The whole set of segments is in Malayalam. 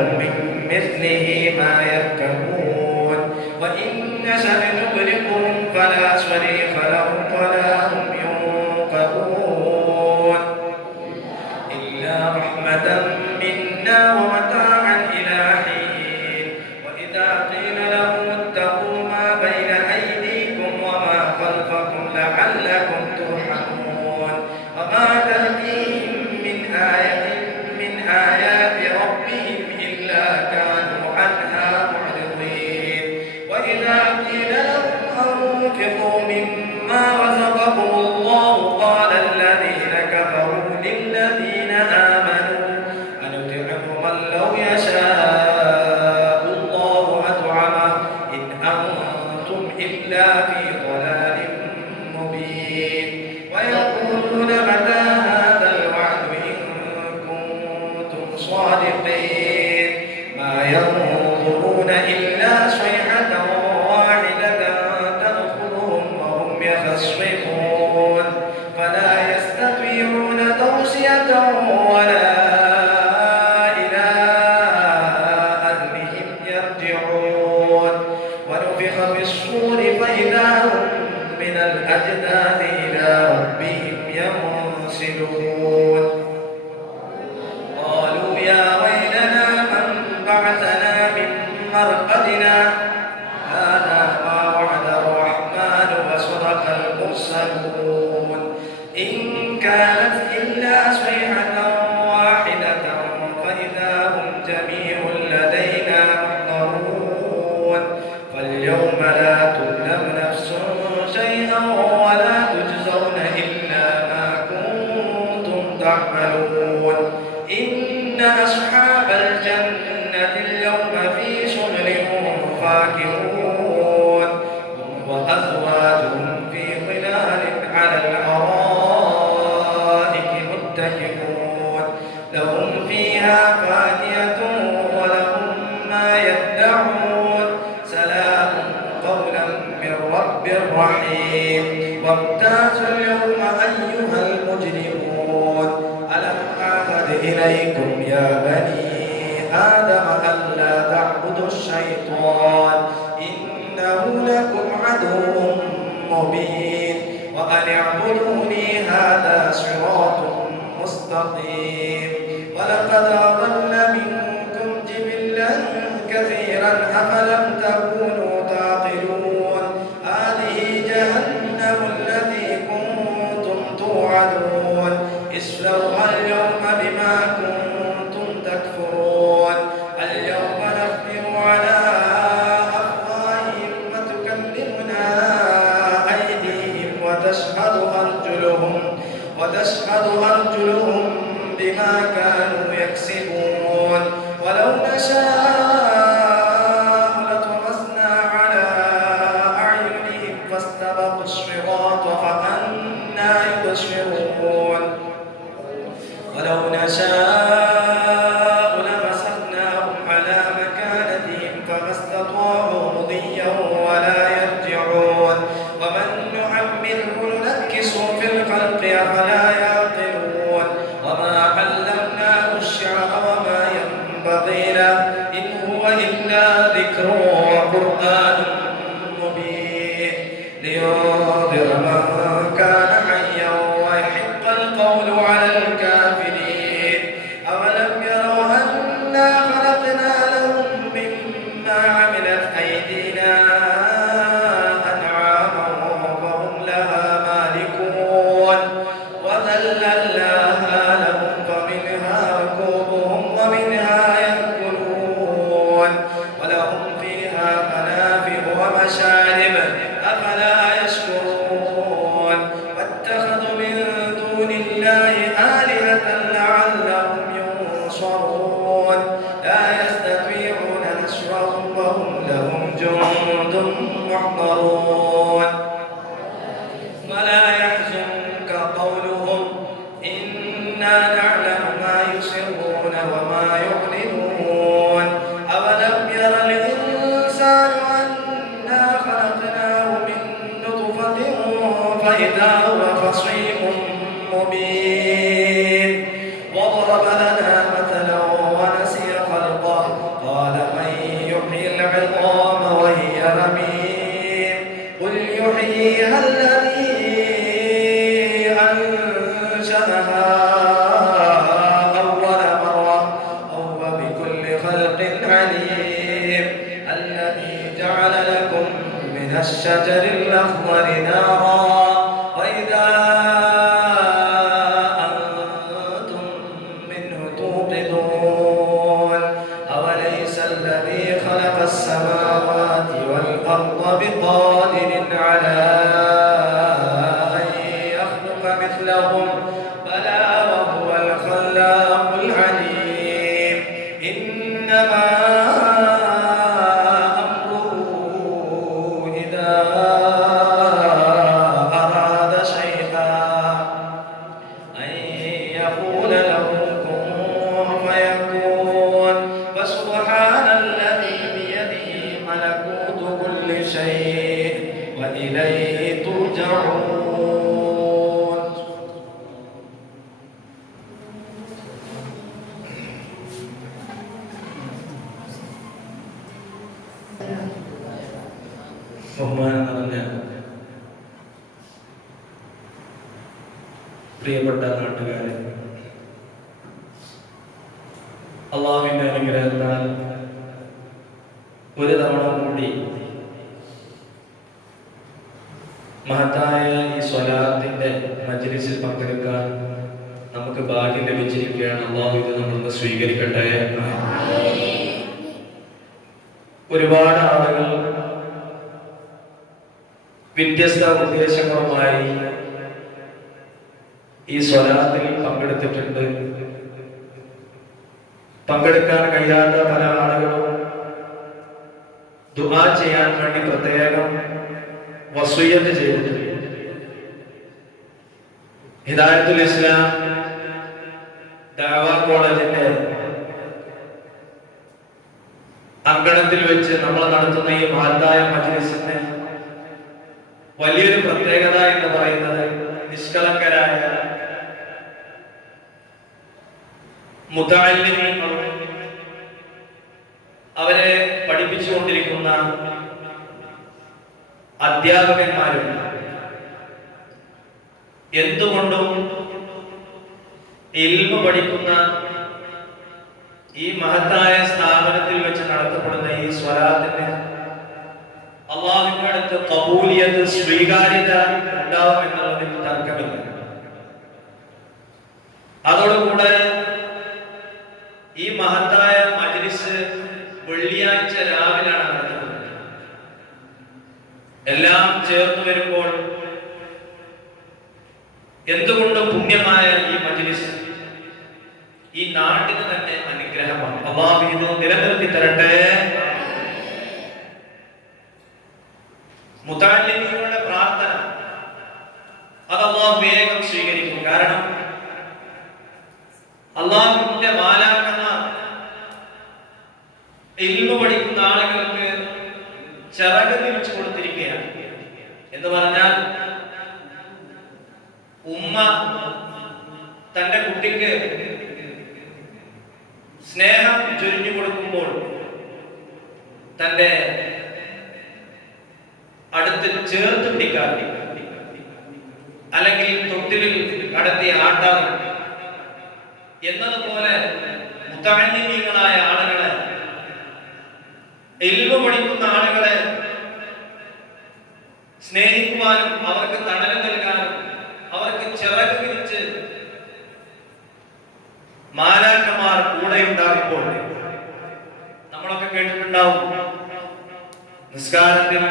من مثله ما يركبون وإن نشأ نغرقهم فلا صريخ لهم ولا هم ينقذون إلا رحمة منا ومتاعا إلى حين وإذا قيل لهم اتقوا ما بين أيديكم وما خلفكم لعلكم ترحمون وما تأتيهم من آية من آيات ربهم إلا كانوا عنها معرضين وإذا قيل لهم أنفقوا مما رزقكم الله قال الذين كفروا للذين آمنوا أنطعم من لو يشاء الله أطعمه إن أنتم إلا في ضلال مبين ويقولون متى هذا الوعد إن كنتم صادقين ما ينظرون إلا صيحة واحدة تأخذهم وهم يخصمون فلا يستطيعون توصية ولا إلى أهلهم يرجعون ونفخ في الصور فإذا هم من الأجداث إلى ربهم ينسلون قالوا يا ويلنا من بعثنا من مرقدنا هذا ما وعد الرحمن وصدق المرسلون إن كانت إلا صيحة واحدة فإذا هم جميع لدينا محضرون فاليوم لا تظلم نفس شيئا ولا تجزون إلا ما كنتم تعملون إن أصحاب الجنة اليوم في شغل فاكهون هم وأزواجهم في ظلال على الأرائك متكئون لهم فيها فاكهة ولهم ما يدعون سلام قولا من رب رحيم وامتازوا اليوم أيها المجرمون ألم أعهد إليكم يا بني آدم ألا تعبدوا الشيطان إنه لكم عدو مبين وأن اعبدوني هذا صراط مستقيم ولقد أضل منكم جبلا كثيرا أفلم تكونوا تعقلون هذه جهنم التي كنتم توعدون اصلوها اليوم بما كنتم تكفرون اليوم نختم على أفواههم وتكلمنا أيديهم وتشهد أرجلهم بما كانوا يكسبون ولو نشاء لطمسنا على أعينهم فاستبقوا الصراط فأنى يبصرون ولو نشاء لمسخناهم على مكانتهم فما استطاعوا مضيا ولا يرجعون ومن نعمره ننكسه في الخلق أفلا يعقلون وما علمناه الشعر وما ينبغي له إن هو إلا ذكر وقرآن مبين لينذر من كان حيا ويحق القول على الكافرين أولم يروا أنا خلقنا لهم مما عملت أيدينا أنعاما فهم لها مالكون وذللناها لهم فمنها ركوبهم ومنها يأكلون ولهم فيها خلق عليم الذي جعل لكم من الشجر الأخضر نارا وإذا أنتم منه توقدون أوليس الذي خلق السماوات والأرض بقادر على أن يخلق مثلهم بلى وهو الخلاق العليم إنما أمره إذا أراد شيئا أن يقول له كن فيكون فسبحان الذي بيده ملكوت كل شيء وإليه ترجعون. ബഹുമാനം നിറഞ്ഞ പ്രിയപ്പെട്ട നാട്ടുകാരെ, അള്ളാഹുവിന്റെ അനുഗ്രഹത്താൽ ഒരു തവണ കൂടി മഹത്തായ ഈ സ്വലാത്തിന്റെ മജ്‌ലിസിൽ പങ്കെടുക്കാൻ നമുക്ക് ഭാഗ്യം ലഭിച്ചിരിക്കുകയാണ്. അള്ളാഹു ഇത് നമ്മളൊന്ന് സ്വീകരിക്കട്ടെ. ഒരുപാട് ആളുകൾ വ്യത്യസ്ത ഉദ്ദേശങ്ങളുമായി ഈ സ്വലാത്തിൽ പങ്കെടുത്തിട്ടുണ്ട്. പങ്കെടുക്കാൻ കഴിയാത്ത പല ആളുകളും ദുആ ചെയ്യാൻ വേണ്ടി പ്രത്യേകം വസിയ്യത്ത് ചെയ്തിട്ടുണ്ട്. ഹിദായത്തുൽ ഇസ്ലാം ദഅവ കോളേജിന്റെ അങ്കണത്തിൽ വെച്ച് നമ്മൾ നടത്തുന്ന ഈ മഹത്തായ മജ്‌ലിസിന് വലിയൊരു പ്രത്യേകത എന്ന് പറയുന്നത് നിഷ്കളങ്കരായ മുതഅല്ലിമീങ്ങളും അവരെ പഠിപ്പിച്ചുകൊണ്ടിരിക്കുന്ന അധ്യാപകന്മാരും എന്തുകൊണ്ടും ഇൽമു പഠിക്കുന്ന ഈ മഹത്തായ സ്ഥാപനത്തിൽ വെച്ച് നടത്തപ്പെടുന്ന ഈ സ്വലാത്തിന് അള്ളാഹുവിന്റെ അടുത്ത് ഖബൂലിയത്ത്, സ്വീകാര്യത ഉണ്ടാവും എന്നുള്ളതിൽ തർക്കമില്ല. അതോടുകൂടെ ഈ മഹത്തായ മജ്‌ലിസ് വെള്ളിയാഴ്ച രാവിലാണ് നടത്തുന്നത്. എല്ലാം ചേർന്ന് വരുമ്പോൾ എന്തുകൊണ്ടും പുണ്യമായ ഈ മജ്‌ലിസ് ഈ നാട്ടിന് തന്നെ അനുഗ്രഹമാണ്. അല്ലാഹു ഇത് നിലനിർത്തി തരട്ടെ. മുതഅല്ലിമീങ്ങളുടെ പ്രാർത്ഥന അത് അല്ലാഹു വേഗം സ്വീകരിക്കും. കാരണം അല്ലാഹുവിന്റെ മാലാഖമാർ ഇൽമു പഠിക്കുന്ന ആളുകൾക്ക് ചിറക് വിരിച്ചു കൊടുത്തിരിക്കുകയാണ്. എന്ന് പറഞ്ഞാൽ ഉമ്മ തന്റെ കുട്ടിക്ക് സ്നേഹം ചൊരിഞ്ഞു കൊടുക്കുമ്പോൾ തന്റെ അടുത്ത് ചേർത്ത് പിടിക്കാതെ അല്ലെങ്കിൽ തൊട്ടിലിൽ കടത്തി ആട്ടാതെ എന്നതുപോലെ മുതഅല്ലിമീങ്ങളായ ആളുകളെ, ഇൽമു പഠിക്കുന്ന ആളുകളെ സ്നേഹിക്കുവാനും അവർക്ക് തണൽ നൽകാനും അവർക്ക് ചിറക് വിരിച്ച് മാലാഖമാർ കൂടെ ഉണ്ടാകുമ്പോൾ നമ്മളൊക്കെ കേട്ടിട്ടുണ്ടാവും, നിസ്കാരത്തിൽ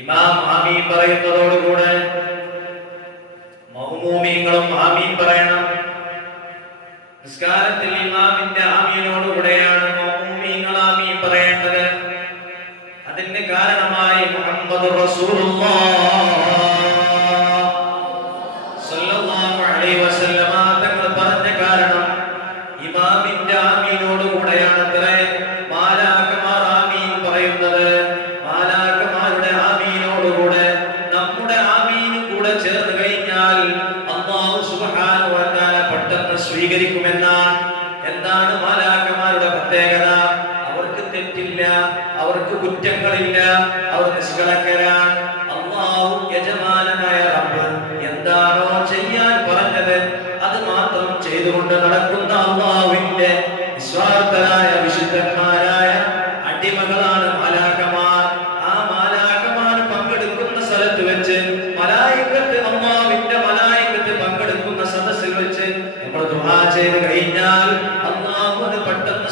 ഇമാം ആമീൻ പറയുന്നതോടുകൂടെ മഅ്മൂമീങ്ങളും ആമീൻ പറയണം. നിസ്കാരത്തിൽ ഇമാമിന്റെ ആമീനോടുകൂടെയാണ് മഅ്മൂമീങ്ങൾ ആമീൻ പറയേണ്ടത്. അതിന്റെ കാരണമായി മുഹമ്മദുർ റസൂലുള്ളാഹ് സ്വല്ലല്ലാഹു അലൈഹി വസല്ലമ തങ്ങൾ പറഞ്ഞ കാരണം ഇമാമിന്റെ ആമീനോടുകൂടെയാണ് അത്രേ മാലാഖമാർ ആമീൻ പറയുന്നത്. മാലാഖമാരുടെ ആമീനോടുകൂടെ നമ്മുടെ ആമീനും കൂടെ ചേർന്ന് കഴിഞ്ഞാൽ അല്ലാഹു സുബ്ഹാനഹു വ തആല പെട്ടെന്ന് സ്വീകരിക്കുമെന്നാണ്. എന്താണ് മാലാഖമാരുടെ പ്രത്യേകത? അവർക്ക് തെറ്റില്ല, അവർക്ക് കുറ്റങ്ങളില്ല, അവർ നിഷ്കളങ്കരാണ്. അല്ലാഹു യജമാനനായ റബ്ബ് എന്താണോ ചെയ്യാൻ പറഞ്ഞത് അത് മാത്രം ചെയ്തുകൊണ്ട് നടക്കുന്ന അല്ലാഹുവിന്റെ വിശ്വാസ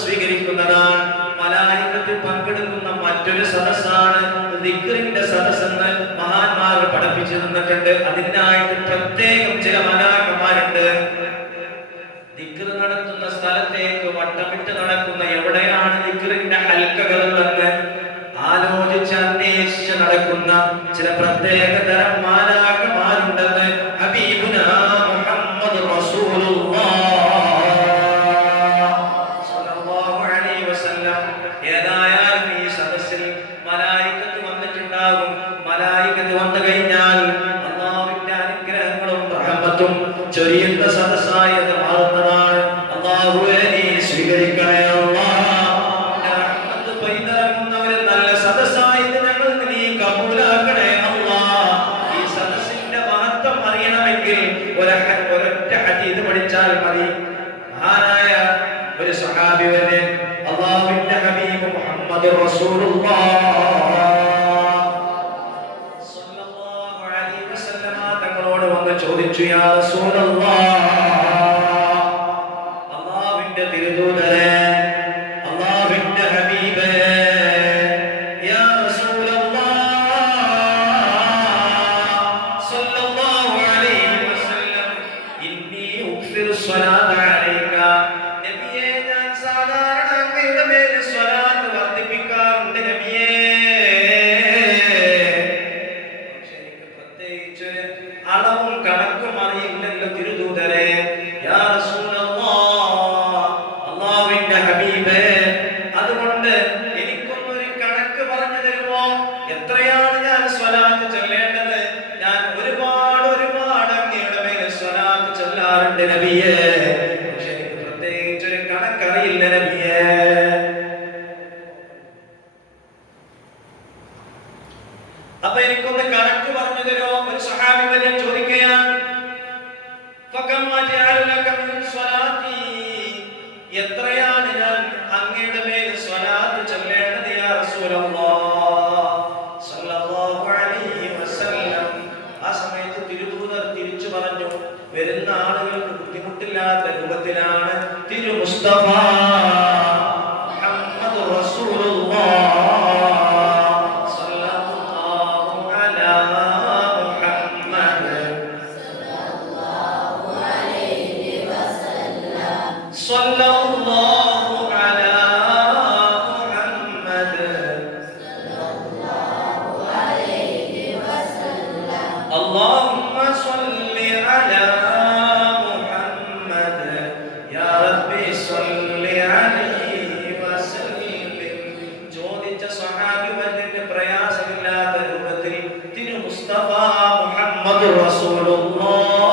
സ്വീകരിക്കുന്നതാണ്. മലായികത്ത് പങ്കെടുക്കുന്ന മറ്റൊരു സദസ്സാണ് ദിക്റിന്റെ സദസ്സെന്ന് മഹാന്മാർ പഠിപ്പിച്ചു തന്നിട്ടുണ്ട്. അതിനായിട്ട് പ്രത്യേകം ചില മലാക്കന്മാരുണ്ട്. ദിക്ർ നടത്തുന്ന സ്ഥലത്തേക്ക് വട്ടമിട്ട് നടക്കുന്ന, എവിടെയാണ് ദിക്റിന്റെ ഹൽക്കകൾ എന്ന് ആലോചിച്ച് അന്വേഷിച്ച് നടക്കുന്ന ചില പ്രത്യേക തരം മാലാഖമാരുണ്ടെന്ന് ഹബീബുനാ മുഹമ്മദ് സ്വല്ലല്ലാഹു അലൈഹി വസല്ലം. ഏതായാലും ഈ സദസ്സിൽ മലായികത്ത് വന്നിട്ടുണ്ടാകും. മലായികത്ത് വന്നു കഴിഞ്ഞാൽ അല്ലാഹുവിന്റെ അനുഗ്രഹങ്ങളും റഹ്മത്തും ചൊരിയുന്ന സദസ്സായി അത് മാറുന്നതാണ്. അല്ലാഹുവേ നീ സ്വീകരിക്കണേ. ഒരൊറ്റ ഹദീസ് പഠിച്ചാൽ മതി. മഹാനായ ഒരു സ്വഹാബി വരെ അല്ലാഹുവിന്റെ ഹബീബ് മുഹമ്മദ് സ്വല്ലല്ലാഹു അലൈഹി വസല്ലം തങ്ങളോട് വന്ന് ചോദിച്ചു, യാ റസൂലല്ലാഹ്, അല്ലാഹുവിന്റെ തിരുദൂതരെ, അല്ലാഹുവിന്റെ ഹബീബേ, യാ അളവും കണക്കും അറിയില്ലല്ലോ തിരുദൂതരെ. യാ റസൂലല്ലാഹ്, അല്ലാഹുവിന്റെ ഹബീബേ, അതുകൊണ്ട് എനിക്കൊന്നൊരു കണക്ക് പറഞ്ഞു തരുമോ? എത്രയാണ് ഞാൻ സ്വലാത്ത് ചൊല്ലേണ്ടത്? ഞാൻ ഒരുപാട് അങ്ങയുടെ മേൽ സ്വലാത്ത് ചൊല്ലാറുണ്ട് നബിയേ, പക്ഷെ എനിക്ക് പ്രത്യേകിച്ചൊരു കണക്കറിയില്ല നബിയേ. അപ്പൊ എനിക്കൊന്ന് കണക്ക് പറഞ്ഞു തരുമോ? ഒരു സഹാബി വരെ ചോദിക്കുകയാണ്, എത്രയാണ് ഞാൻ അങ്ങയുടെ മേൽ സ്വലാത്ത് ചൊല്ലേണ്ടത് യാ റസൂലല്ലാഹ് സ്വല്ലല്ലാഹു അലൈഹി വസല്ലം. ആ സമയത്ത് തിരുദൂതർ തിരിച്ചു പറഞ്ഞു, വരുന്ന ആളുകൾക്ക് ബുദ്ധിമുട്ടില്ലാത്ത രൂപത്തിലാണ് തിരു മുസ്തഫ മുഹമ്മദ് റസൂലുള്ളാഹ് اللهم صل على محمد يا ربي صل عليه وسلم. ചോദിച്ച സ്വഹാബി വന്നിട്ട് പ്രയാസമില്ലാത്ത രൂപത്തിൽ തിരു മുസ്തഫ മുഹമ്മദ് റസൂലുള്ളാഹ്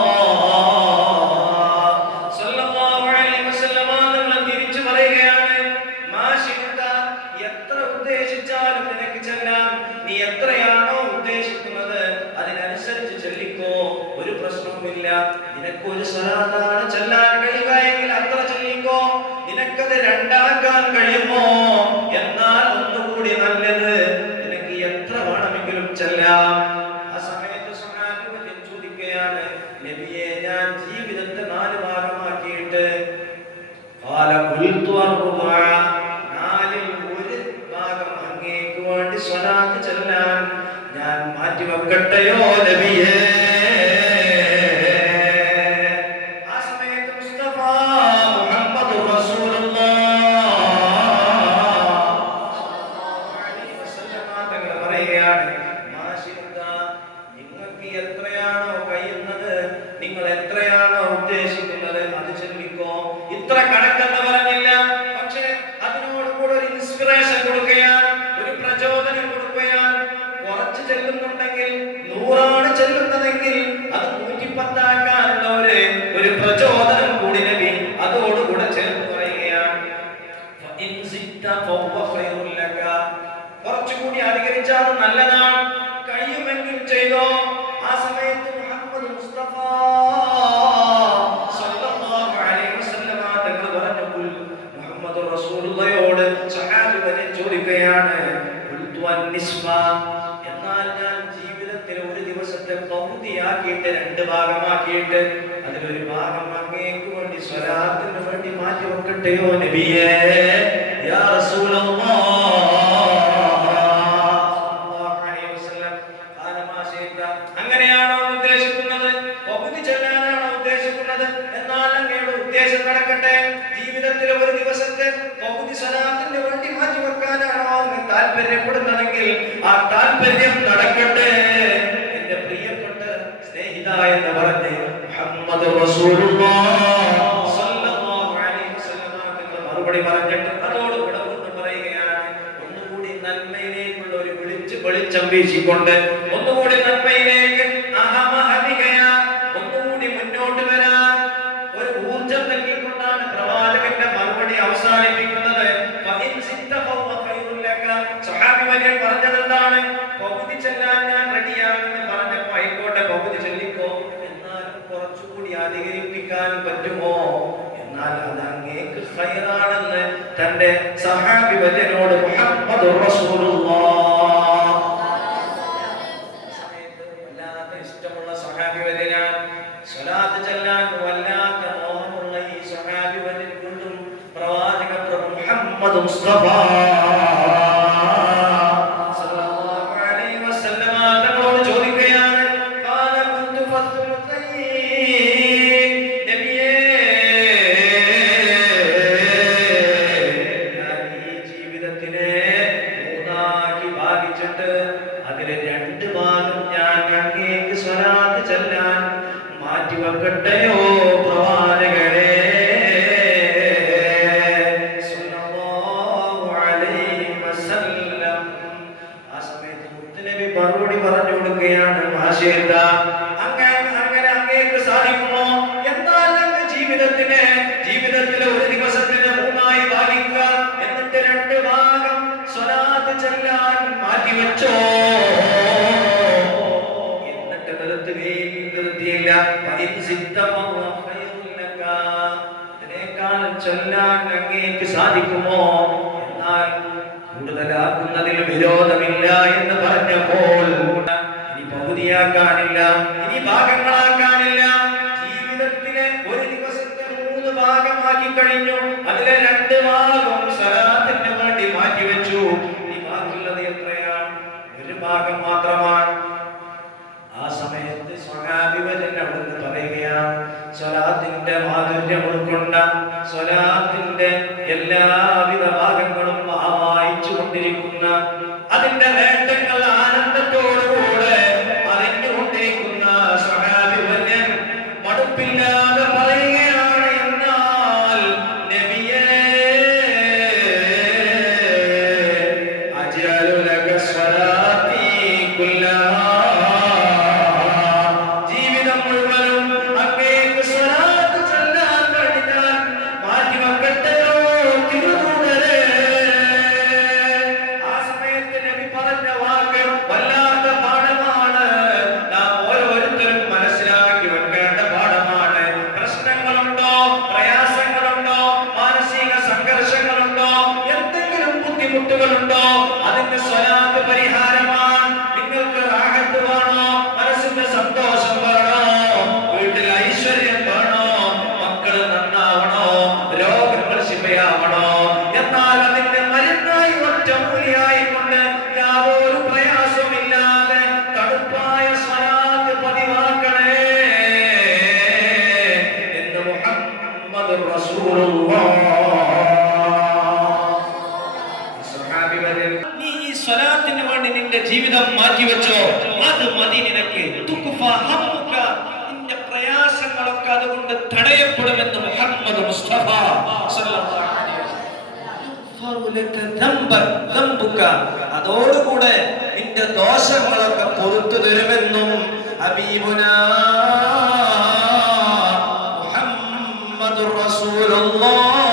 സ്വല്ലല്ലാഹു അലൈഹി വസല്ലം തങ്ങൾ തിരിച്ചു പറയുകയാണ്, മാശിത, എത്ര ഉദ്ദേശിച്ചാലും നിനക്ക് ചൊല്ലാം. നീ എത്രയാണോ ഉദ്ദേശിക്കുന്നത് അതിനനുസരിച്ച് ചൊല്ലിക്കോ, ഒരു പ്രശ്നവുമില്ല. നിനക്കൊരു സ്വലാത്താണ് ചൊല്ലാൻ കഴിയുക എങ്കിൽ അത്ര ചൊല്ലിക്കോ. നിനക്കത് രണ്ടാക്കാൻ കഴിയുമോ? എന്നാൽ ഒന്നുകൂടി നല്ലത്, നിനക്ക് എത്ര വേണമെങ്കിലും ചൊല്ലാം. ആ സമയത്ത് സ്വഹാബി ചോദിക്കുകയാണ്, നബിയെ, ഞാൻ ജീവിതത്തെ 4 ഭാഗമാക്കിയിട്ട് നാലിൽ ഒരു ഭാഗം അങ്ങേക്ക് വേണ്ടി സ്വലാത്ത് ചൊല്ലാൻ ഞാൻ മാറ്റിവെക്കട്ടെയോ നബിയേ? ആ സമയത്ത് മുസ്തഫ മുഹമ്മദ് തങ്ങൾ പറയുകയാണ്, നിങ്ങൾക്ക് എത്രയാണോ കഴിയുന്നത്, നിങ്ങൾ എത്രയാണോ ഉദ്ദേശിക്കുന്നത് അത് ചൊല്ലിക്കോ. ഇത്ര കണക്കെന്ന് പറഞ്ഞില്ല, പക്ഷെ അതിനോട് കൂടെ ഒരു ഇൻസ്പിറേഷൻ കൊടുക്കുകയാണ്, ഒരു പ്രചോദനം കൊടുക്കുകയാണ്. കുറച്ച് ചെല്ലുന്നുണ്ടെങ്കിൽ 100 ചെല്ലുന്നതെങ്കിൽ അത് 110 ആക്കാനുള്ള ഒരു പ്രചോദനം കൂടി നബി അതോടുകൂടെ ചേർത്ത് പറയുകയാണ്. കുറച്ചുകൂടി അധികരിച്ചാൽ നല്ലതാണ്, കഴിയുമെങ്കിൽ ചെയ്തോ. ആ സമയത്ത് മുഹമ്മദ് മുസ്തഫ സ്വല്ലല്ലാഹു അലൈഹി വസല്ലം തങ്ങൾ പറഞ്ഞു, മുഹമ്മദ് റസൂലുള്ളാഹിയോട് സഹാബി വരെ ചോദിക്കുകയാണ്, എന്നാൽ ഞാൻ ജീവിതത്തിൽ ഒരു ദിവസത്തെ പകുതിയാക്കിയിട്ട് 2 ഭാഗമാക്കിയിട്ട് അതിലൊരു ഭാഗം അങ്ങേക്ക് വേണ്ടി സ്വലാത്തിന് വേണ്ടി മാറ്റി വെക്കട്ടെയോ നബിയേ? താല്പര്യം നടക്കട്ടെ. എന്റെ പ്രിയപ്പെട്ട സ്നേഹിത എന്ന് പറഞ്ഞ് മുഹമ്മദ് റസൂലുള്ളാഹി സ്വല്ലല്ലാഹു അലൈഹി വസല്ലം മറുപടി പറഞ്ഞിട്ട് അതോടുകൂടെ ഒന്ന് പറയുകയാണ്, ഒന്നുകൂടി നന്മയിലേക്കുള്ള ഒരു വെളിച്ചം വീശിക്കൊണ്ട് ഒന്നുകൂടി നന്മയിലേക്ക് ഒന്നുകൂടി മുന്നോട്ട് വരാൻ ഒരു ഊർജം നൽകിക്കൊണ്ടാണ് പ്രവാചകന്റെ മറുപടി അവസാനിപ്പിക്കുന്നത്. സ്വഹാബി വര്യൻ പറഞ്ഞത് എന്താണ്? പകുതി ചെല്ലാൻ ഞാൻ റെഡിയാണെന്ന് പറഞ്ഞപ്പോ ആയിക്കോട്ടെ പകുതി ചൊല്ലിക്കോ, എന്നാൽ കുറച്ചുകൂടി അധികരിപ്പിക്കാൻ പറ്റുമോ? എന്നാൽ അത് അങ്ങേക്ക് ഖൈറാണെന്ന് തന്റെ സ്വഹാബി വര്യനോട് മുഹമ്മദ് റസൂലുള്ളാഹി വല്ലാത്ത ഇഷ്ടമുള്ള സ്വഹാബി വര്യനാണ്. സ്വലാത്ത് ചൊല്ലാൻ വല്ലാത്ത മോഹമുള്ള ഈ സ്വഹാബി വര്യൻ കൊണ്ടും പ്രവാചക പ്രഭു മുഹമ്മദ് മുസ്തഫ മറുപടി പറഞ്ഞു കൊടുക്കുകയാണ്. അങ്ങനെ അങ്ങേക്ക് സാധിക്കുമോ? എന്നാൽ ജീവിതത്തിലെ ഒരു ദിവസത്തിന് മൂന്നായി ഭാഗിക്കുക, എന്നിട്ട് 2 ഭാഗം സ്വലാത്ത് ചൊല്ലാൻ മാറ്റിവെച്ചോ. എന്നിട്ട് നിർത്തിയില്ല. ഇതിനേക്കാൾ ചൊല്ലാൻ അങ്ങേക്ക് സാധിക്കുമോ? എന്നാൽ കൂടുതലാക്കുന്നതിൽ വിരോധമില്ല എന്ന് പറഞ്ഞപ്പോൾ ഇനി പകുതിയാക്കാനില്ല, ഇനി ഭാഗങ്ങളാക്കാനില്ല. ജീവിതത്തിലെ ഒരു ദിവസത്തെ 3 ഭാഗമാക്കി കഴിഞ്ഞു. അതിലെ 2 ഭാഗം സ്വലാത്തിന് വേണ്ടി മാറ്റിവെച്ചു. ഇനി ബാക്കിയുള്ളത് എത്രയാണ്? 1 ഭാഗം മാത്രമാണ്. ആ സമയത്ത് സ്വഹാബി വര്യൻ അവിടുന്ന് പറയുകയാണ്, സ്വലാത്തിന്റെ മാധുര്യം ഉൾക്കൊണ്ട സ്വലാത്തിന്റെ എല്ലാവിധ ഭാഗങ്ങളും വായിച്ചു കൊണ്ടിരിക്കുന്ന, അതിന്റെ നേട്ടങ്ങൾ ആനന്ദത്തോടുകൂടെ അറിഞ്ഞുകൊണ്ടിരിക്കുന്ന സ്വഹാബി വര്യൻ മടുപ്പില്ലാതെ പറയുകയാണ്, എന്നാൽ നബിയേ അജഅലു ലക സ്വലാത്തി കുല്ലഹാ, ബുദ്ധിമുട്ടുകളുണ്ടോ? അതിന്റെ സ്വലാത്ത് പരിഹാരമാണ്. നിങ്ങൾക്ക് റാഹത്ത് വേണോ? മനസ്സിന്റെ സന്തോഷം വേണോ? വീട്ടിൽ ഐശ്വര്യം വേണോ? മക്കൾ നന്നാവണോ? രോഗങ്ങൾ ശിഫയാവണോ? എന്നാൽ അതിന്റെ മരുന്നായി ഒറ്റമൂലിയായിക്കൊണ്ട് യാതൊരു പ്രയാസമില്ലാതെ തണുപ്പായ സ്വലാത്ത് പതിവാക്കണേ എന്ന് മുഹമ്മദ് റസൂലുള്ളാഹി. നീ ഈ സ്വലാത്തിന് വേണ്ടി നിന്റെ ജീവിതം മാറ്റിവെച്ചോ, അത് മതി നിനക്ക്. നിന്റെ പ്രയാസങ്ങളൊക്കെ അതുകൊണ്ട് തടയപ്പെടുമെന്ന് മുഹമ്മദ് മുസ്തഫ സല്ലല്ലാഹു അലൈഹി വസല്ലം. അതോടുകൂടെ നിന്റെ ദോഷങ്ങളൊക്കെ പുറത്തു തരുമെന്നും ഹബീബുനാ മുഹമ്മദുർ റസൂലുള്ളാഹി.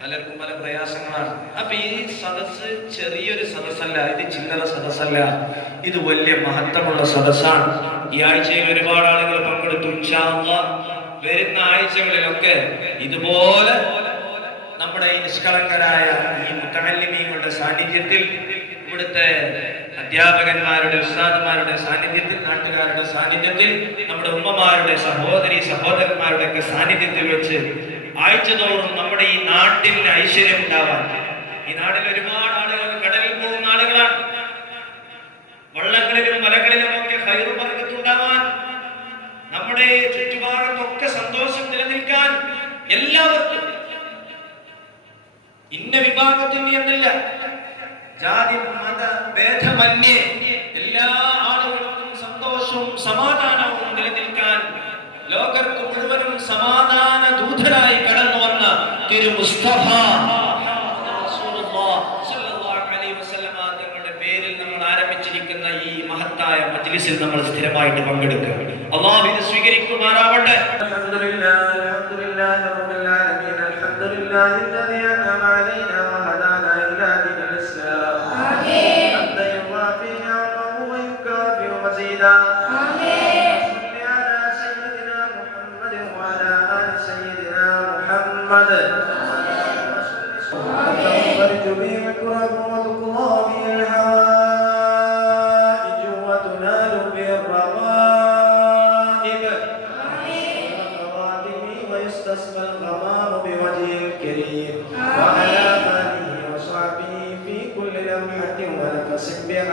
പലർക്കും പല പ്രയാസങ്ങളാണ്. അപ്പൊ ഈ സദസ്സ് ചെറിയൊരു സദസ്സല്ല, ഇത് ചില്ലറ സദസ്സല്ല, ഇത് വലിയ മഹത്വമുള്ള സദസ്സാണ്. ഈ ആഴ്ചയിൽ ഒരുപാട് ആളുകൾ പങ്കെടുത്തു. ഇൻഷാ അല്ലാഹ് വരുന്ന ആഴ്ചകളിലൊക്കെ ഇതുപോലെ നമ്മുടെ ഈ നിഷ്കളങ്കരായ ഈ മുതഅല്ലിമീങ്ങളുടെ സാന്നിധ്യത്തിൽ, ഇവിടുത്തെ അധ്യാപകന്മാരുടെ ഉസ്താദുമാരുടെ സാന്നിധ്യത്തിൽ, നാട്ടുകാരുടെ സാന്നിധ്യത്തിൽ, നമ്മുടെ ഉമ്മമാരുടെ സഹോദരന്മാരുടെ ഒക്കെ സാന്നിധ്യത്തിൽ വെച്ച് ആഴ്ചതോറും നമ്മുടെ ഈ നാട്ടിന് ഐശ്വര്യം ഉണ്ടാവാൻ. ഈ നാട്ടിൽ ഒരുപാട് ആളുകൾ കടലിൽ പോകുന്ന ആളുകളാണ്. വള്ളങ്ങളിലും മലകളിലും ഒക്കെ ഖൈർ ബർക്കത്ത് ഉണ്ടാവാൻ, നമ്മുടെ ചുറ്റുപാടത്തൊക്കെ സന്തോഷം നിലനിൽക്കാൻ, എല്ലാവർക്കും ഇന്ന വിഭാഗത്തിന് എന്നില്ല, ജാതി മത ഭേദമന്യേ എല്ലാ ആളുകൾക്കും സന്തോഷവും സമാധാനവും നിലനിൽക്കാൻ ലോകർക്ക് മുഴുവനും സമാധാന ദൂതനായി കടന്നു വന്ന തിരു മുസ്തഫ തങ്ങളുടെ പേരിൽ നമ്മൾ ആരംഭിച്ചിരിക്കുന്ന ഈ മഹത്തായ മജ്ലിസിൽ നമ്മൾ സ്ഥിരമായിട്ട് പങ്കെടുക്കുക. അല്ലാഹു ഇത് സ്വീകരിക്കുമാറാവട്ടെ.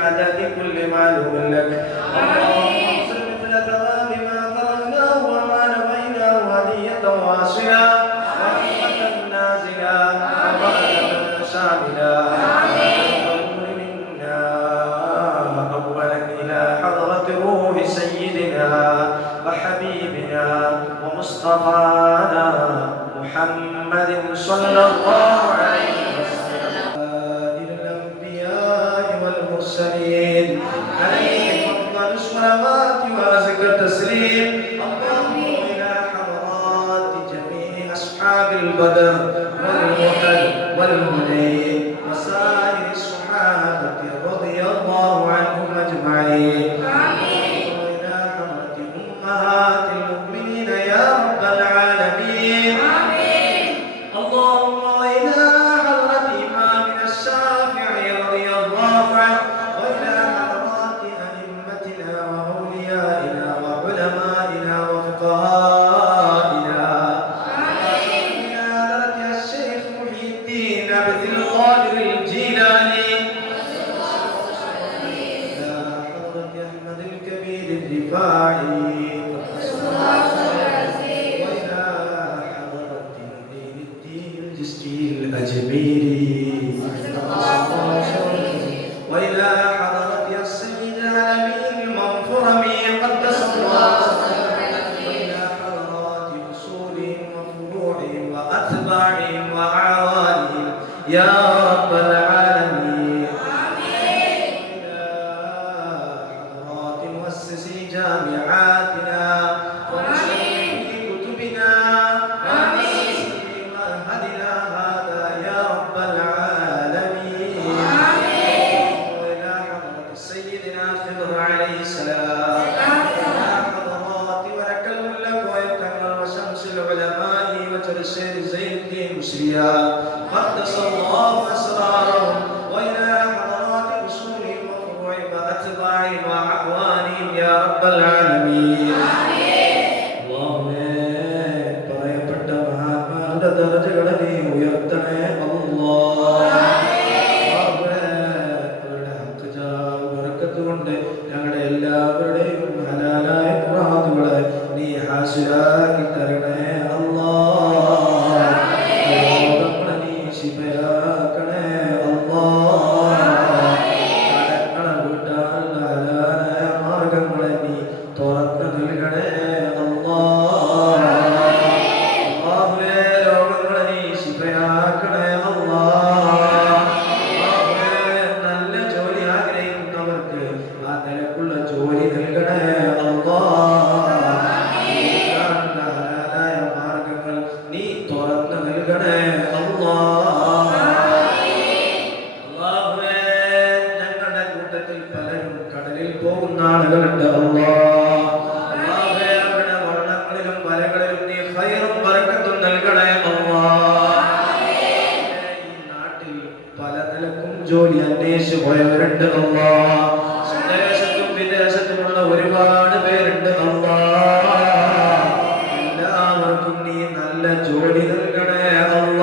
بعدد كل معلوم لك اللهم اغفر مثل ثواب ما قرأناه وما نويناه هدية واصلة ورحمة نازلة وبركة شاملة منا أولا إلى حضرة روح سيدنا وحبيبنا ومصطفانا محمد صلى الله عليه وسلم المرسلين عليهم أفضل الصلوات وأزكى التسليم. اللهم إلى حضرات جميع أصحاب البدر والوحد والهدي وسائر الصحابة رضي الله عنهم أجمعين. وإلى حضرة أمهات المؤمنين يا رب العالمين. اللهم إلى حضرة إمامنا الشافعي رضي الله عنه وإلى حضرات أئمتنا وأوليائنا وعلمائنا وفقهائنا إلى حضرة الشيخ محي الدين عبد القادر الجيلاني إلى حضرة أحمد الكبير الرفاعي وإلى حضرة دين الدين الجسري الأجميري وإلى حضرة السيد الأمين المنفرمي قدس الله وإلى حضرات أصولهم وفروعهم وأتباعهم وأعوانهم يا رب العالمين. وإلى حضرات مؤسسي جامعاتنا ومشرفي كتبنا ومؤسسي معهدنا هذا يا رب العالمين. سيدنا خضر عليه السلام يا حضرات وركل لك ويتكل وشمس العلماء وترسير زين الدين مسريا قدس الله أسرارهم وإلى حضرات أصولهم وفروعهم وأتباعهم وأعوانهم يا رب العالمين. اللهم പറയപ്പെട്ട മഹാന്മാരുടെ ദർജകളെ നീ ഉയർത്തണേ കൊണ്ട് ഞങ്ങളുടെ എല്ലാവരുടെയും ഹലാലായ മുറാദുകളെ നീ ഹാസിലാക്കി തരണേ അല്ലാഹ്. രോഗങ്ങളെ നീ ശിഫയാക്കണേ അല്ലാഹ്. കടങ്ങളെ വീട്ടാനുള്ള ഹലാലായ മാർഗങ്ങളെ നീ തുറന്നു നൽകണേ അല്ലാഹ്. അല്ലാഹുവേ രോഗങ്ങളെ നീ ശിഫയാക്കണേ അല്ലാഹ്. നിനക്കുള്ള ജോലി നൽകണേ ഹലാലായ മാർഗങ്ങൾ നീ തുറന്നു നൽകണേ അല്ലാഹുവേ. ഞങ്ങളുടെ കൂട്ടത്തിൽ പലരും കടലിൽ പോകുന്ന ആളുകളുണ്ട് അല്ലാഹുവേ. അവരുടെ വള്ളങ്ങളിലും വലകളിലും നീ ഖൈറും ബറക്കത്തും നൽകണേ അല്ലാഹ്. ഈ നാട്ടിൽ പല നിലക്കും ജോലി അന്വേഷിച്ചു പോയവരുണ്ട് അല്ലാഹ്. ദേശത്തും വിദേശത്തുമുള്ള ഒരുപാട് പേരുണ്ട് അല്ലാഹ്. എല്ലാവർക്കും നീ നല്ല ജോലി നൽകണേ അല്ലാഹ്.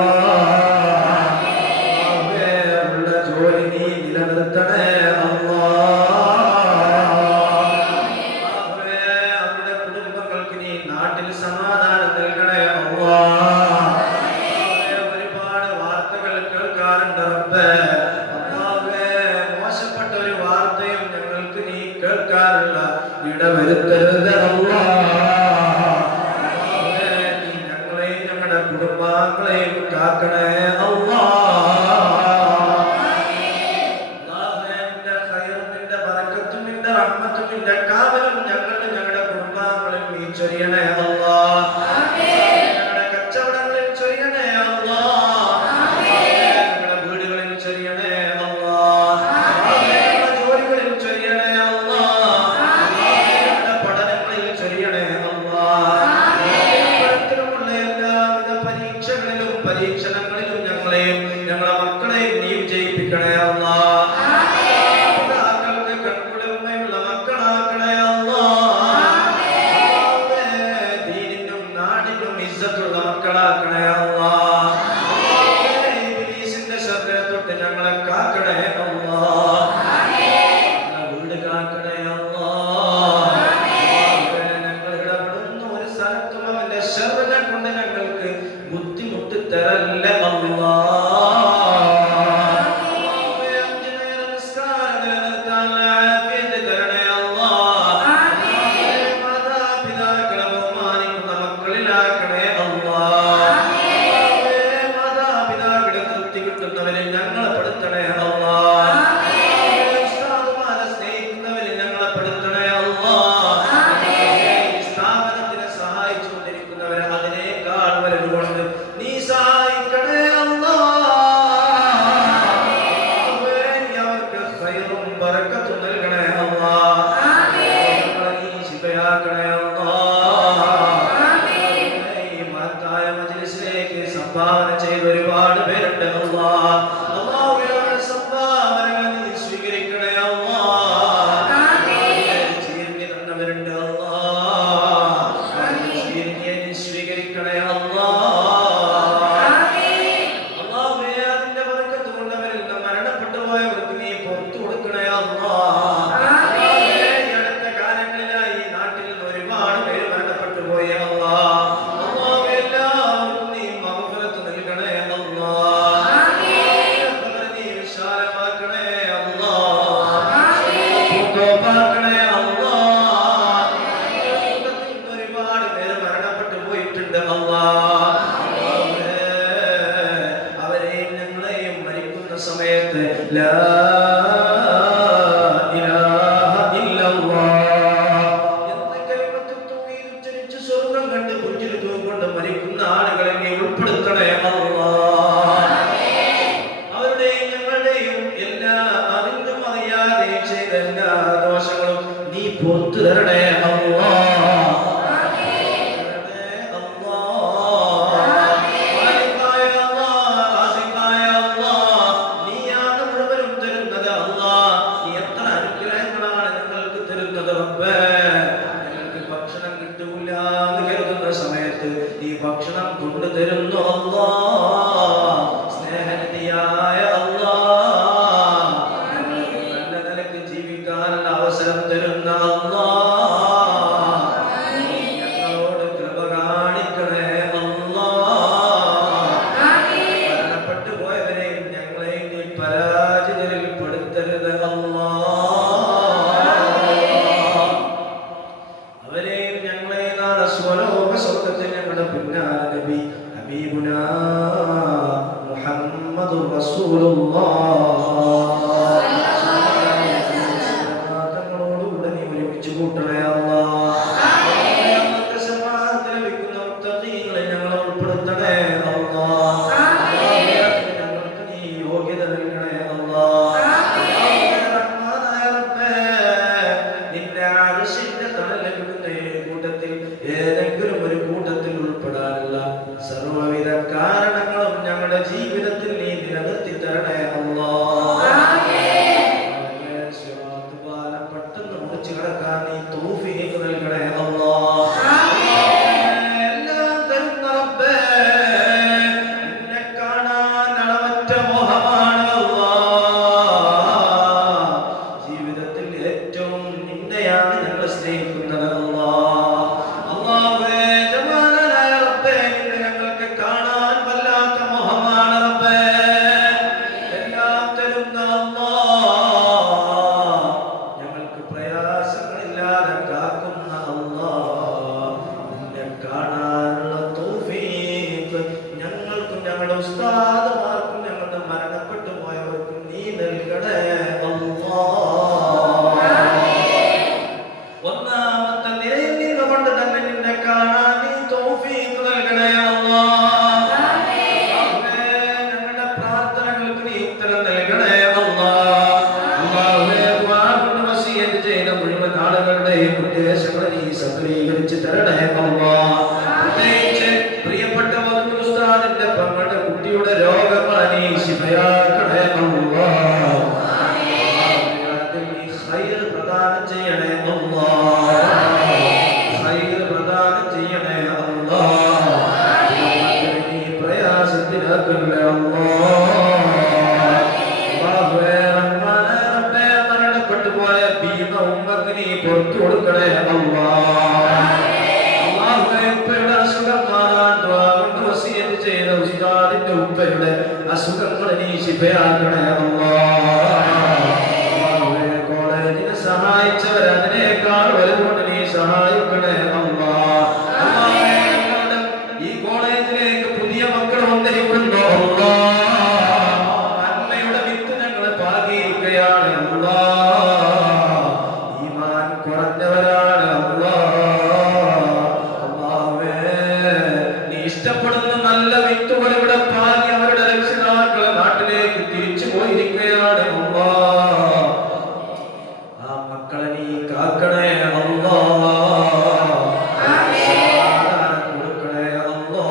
ഉള്ള ജോലി നീ നിലനിർത്തണേ അല്ലാഹ്. അവരുടെ കുടുംബങ്ങൾക്ക് നീ നാട്ടിൽ സമാധാനം നൽകണേ അല്ലാഹ്. ഒരുപാട് വാർത്തകൾ ചൊരിയണേ അല്ലാഹ്. ഞങ്ങളുടെ കച്ചവടങ്ങളിൽ ചൊരിയണേ അല്ലാഹ്. ഞങ്ങളുടെ വീടുകളിൽ ചൊരിയണേ അല്ലാഹ്. ഞങ്ങളുടെ ജോലികളിൽ ചൊരിയണേ അല്ലാഹ്. ഞങ്ങളുടെ പഠനങ്ങളിൽ ചൊരിയണേ അല്ലാഹ്. പലതരത്തിലുമുള്ള എല്ലാവിധ പരീക്ഷകളിലും പരീക്ഷണങ്ങളിലും ഞങ്ങളെയും ഞങ്ങളുടെ മക്കളെയും നീ വിജയിപ്പിക്കണേ അല്ലാഹ്. പിതാക്കൾക്ക് കൺകുളിർമയുള്ള മക്കളാക്കണേ അല്ലാഹ്. ദീനിനും നാടിനും ഇസ്സത്തുള്ള മക്കളാക്കണേ അല്ലാഹ്. ഇബ്ലീസിന്റെ ശർറിനെ തൊട്ട് ഞങ്ങളെ കാക്കണേ അല്ലാഹ്. ഞങ്ങളുടെ വീട് കാക്കണേ അല്ലാഹ്. ഞങ്ങൾ ഇടപെടുന്ന ഒരു സ്ഥലത്തും അവന്റെ ശർറിനെ കൊണ്ട് ഞങ്ങൾക്ക് ബുദ്ധിമുട്ട് തരല്ലേ അല്ലാഹ്. ഞങ്ങളെ പെടുത്തണേ അല്ലാഹ്. ഉസ്താദുമാരെ സ്നേഹിക്കുന്നവരെ ഞങ്ങളെ പെടുത്തണേ അല്ലാഹ്. സ്ഥാപനത്തിനെ സഹായിച്ചുകൊണ്ടിരിക്കുന്നവരെ അതിനേക്കാൾ വലുതുകൊണ്ട് നീ സഹായിക്കണേ അല്ലാഹ്. അവർക്ക് ഖൈറും ബറക്കത്തും നൽകണേ അല്ലാഹ്. ഞങ്ങളെ നീ ശിഫയാക്കണേ അല്ലാഹ്. ഈ മഹത്തായ മജ്ലിസിലേക്ക് സംഭാവന ചെയ്ത ഒരുപാട് പേരുണ്ട് അല്ലാഹ്. അല്ലാഹുവേ സംഭാവനകൾ നീ സ്വീകരിക്കണേ അല്ലാഹ്. ചീർന്നി തന്നവരുണ്ട് അല്ലാഹ്. ചീർന്നിയെ നീ സ്വീകരിക്കണേ അല്ലാഹ്. അല്ലാഹുവേ അതിന്റെ ബർക്കത്ത് കൊണ്ട് അവരിൽ നിന്ന് മരണപ്പെട്ടു പോയവർക്ക് നീ പുറത്തു കൊടുക്കണേ അല്ലാഹ്. ഈ അടുത്ത കാലങ്ങളിലായി ഈ നാട്ടിൽ നിന്ന് ഒരുപാട് പേര് മരണപ്പെട്ടു പോയി അല്ലാഹ്. അല്ലാഹുവേ എല്ലാവർക്കും നീ മഗ്ഫിറത്ത് നൽകണേ അല്ലാഹ്. അവരെ നീ വിശാലമാക്കണേ അല്ലാഹ്. പൂർണ്ണമാക്കണേ അല്ലാഹ്. ലോകത്തിൽ നിന്ന് ഒരുപാട് പേര് മരണപ്പെട്ടു പോയിട്ടുണ്ട് അല്ലാഹ്. അവരെയും ഞങ്ങളെയും മരിക്കുന്ന സമയത്ത് ലാ ഇലാഹ ഇല്ലല്ലാഹ് എന്ന കലിമത്ത് തൗഹീദ് ഉച്ചരിച്ച് സ്വർഗ്ഗം കണ്ട് പുഞ്ചിരി തൂകൊണ്ട് മരിക്കുന്ന ആളുകളെ നീ ഉൾപ്പെടുത്തണേ അല്ലാഹ്. അവരുടെയും ഞങ്ങളുടെയും എല്ലാ അറിഞ്ഞും അറിയാതെയും ചെയ്ത എല്ലാ ദോഷങ്ങളും നീ പുറത്തു തരണേ അല്ലാഹ്. ഭക്ഷണം കിട്ടൂല എന്ന് കരുതുന്ന സമയത്ത് ഈ ഭക്ഷണം കൊണ്ടുതരുന്നു അല്ലാഹ്. സ്നേഹനിധിയായ അല്ലാഹ്. നല്ല നിലയ്ക്ക് ജീവിക്കാനുള്ള അവസരം തരുന്ന അല്ലാഹ്. ഞങ്ങളോട് കൃപ കാണിക്കണേ അല്ലാഹ്. മരണപ്പെട്ടു പോയവരെയും ഞങ്ങളെയും നീ പരാജിതരിൽ പെടുത്തരുത് അല്ലാഹ്. അവരെയും ഞങ്ങളെയും നാളെ സ്വലോക സ്വർഗ്ഗത്തിൽ ഞങ്ങളുടെ പുന്നാര നബി ഹബീബുനാ മുഹമ്മദുർ റസൂലുള്ളാഹ് തങ്ങളോടുകൂടെ നീ ഒരുമിച്ച് കൂട്ടണേ അല്ലാഹ്. ഞങ്ങൾക്ക് ശഫാഅത്ത് ലഭിക്കുന്ന മുത്തഖീങ്ങളെ ഞങ്ങളെ ഉൾപ്പെടുത്തണേ അല്ലാഹ്. ഞങ്ങൾക്ക് നീ യോഗ്യത നൽകണേ അല്ലാഹ്. റഹ്മാനായ റബ്ബേ നിന്റെ അർശിന്റെ തണൽ ലഭിക്കുന്ന ഈ കൂട്ടത്തിൽ ഏതെങ്കിലും ഒരു കൂട്ടത്തിൽ ഉൾപ്പെടാനുള്ള സർവ്വവിധ കാരണങ്ങളും ഞങ്ങളുടെ ജീവിതത്തിൽ നീ നിലനിർത്തി തരണേ അല്ലാഹ്. സിറാത്ത് പാലം പെട്ടെന്ന് മുറിച്ചു കടക്കാൻ നീ തൗഫീഖ് നൽകണേ അല്ലാഹ്. എല്ലാം തരുന്ന റബ്ബേ നിന്നെ കാണാൻ അളവറ്റ മോഹമാണ് അല്ലാഹ്. ജീവിതത്തിൽ ഏറ്റവും നിന്നെയാണ് ഞങ്ങൾ സ്നേഹിക്കുന്നത് അല്ലാഹ്. അല്ലാഹുവേ ജമാലനായ റബ്ബേ നിന്നെ ഞങ്ങൾക്ക് കാണാൻ വല്ലാത്ത മോഹമാണ് റബ്ബേ. എല്ലാം തരുന്ന അല്ലാഹ്. ഞങ്ങൾക്ക് പ്രയാസങ്ങളില്ലാതെ കാക്കുന്ന അല്ലാഹ്. നിന്നെ കാണാനുള്ള തൗഫീഖ് ഞങ്ങൾക്കും ഞങ്ങളുടെ ഉസ്താദുമാർക്കും ഞങ്ങളുടെ മരണപ്പെട്ടു പോയവർക്കും നീ നൽകണേ അല്ലാഹ്. ഒന്നാമത്തെ നിലയിൽ നിന്നുകൊണ്ട് തന്നെ നിന്റെ അല്ലാഹ്. പ്രത്യേകിച്ച് പ്രിയപ്പെട്ട മധു ഉസ്താദിന്റെ പെങ്ങളുടെ കുട്ടിയുടെ രോഗങ്ങളെ നീ ശിഫയാക്കണേ അല്ലാഹ്. അതിൽ നീ ഖൈർ പ്രദാനം ചെയ്യണേ അല്ലാഹ്. ഖൈർ പ്രദാനം ചെയ്യണേ അല്ലാഹ്. നീ പ്രയാസത്തിലാക്കല്ലേ അല്ലാഹ്. പോയ ഭീമ ഉമ്മക്ക് നീ പുറത്തു കൊടുക്കണേ ഉപ്പയുടെ അസുഖം മാറാൻ കൊണ്ട് വസിയത്ത് ചെയ്ത ഉസ്താദിന്റെ ഉപ്പയുടെ അസുഖങ്ങൾ നീ ശിഫയാക്കണേ കോളേജിനെ സഹായിച്ചവർ അതിനേക്കാൾ വലുകൊണ്ട് നീ സഹായിക്കണേ ഈ കോളേജിലേക്ക് പുതിയ മക്കൾ വന്നിരിക്കുന്നു നന്മയുടെ വിത്ത് ഞങ്ങൾ പാകിയിരിക്കുകയാണ് കുറഞ്ഞവരാണ് അല്ലാഹുവേ നീ ഇഷ്ടപ്പെടുന്ന നല്ല വിത്തുകൾ ഇവിടെ പാകി അവരുടെ രക്ഷിതാക്കളെ നാട്ടിലേക്ക് തിരിച്ചു പോയിരിക്കുകയാണ് അല്ലാഹ്. ആ മക്കളെ നീ കാക്കണേ അല്ലാഹ്. കൊടുക്കണേ അല്ലാഹ്.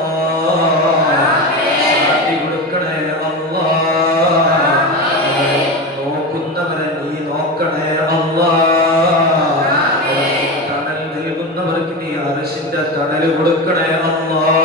ശാന്തി കൊടുക്കണേ അല്ലാഹ്. നോക്കുന്നവരെ നീ നോക്കണേ അല്ലാഹ്. തണൽ കൊടുക്കണേ അല്ലാഹ്.